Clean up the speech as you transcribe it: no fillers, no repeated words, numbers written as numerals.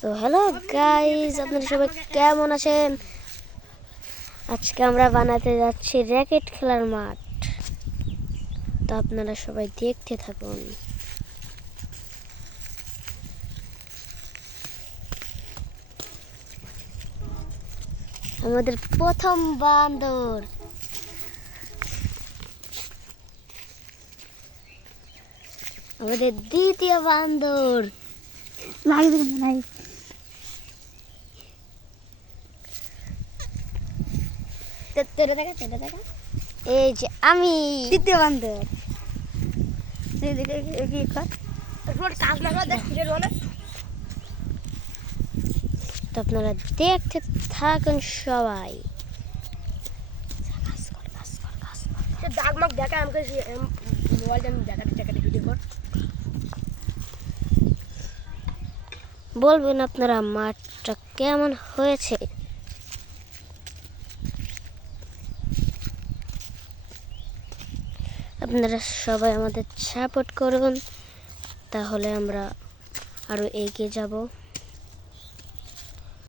তো hello guys, আপনারা সবাই কেমন আছেন? আজকে আমরা বানাতে যাচ্ছি র্যাকেট খেলার মাঠ। তো আপনারা সবাই দেখতে থাকুন। আমাদের প্রথম বান্দর, আমাদের দ্বিতীয় বান্দর, এই যে আমি দ্বিতীয় বান্দর। তো আপনারা দেখতে থাকুন সবাই। দাগমাগ দেখা আমাকে মোবাইলটা আমি দেখাতে ভিডিও কর। বলবেন আপনারা মাঠটা কেমন হয়েছে। আপনারা সবাই আমাদের সাপোর্ট করুন, তাহলে আমরা আরো এগিয়ে যাব।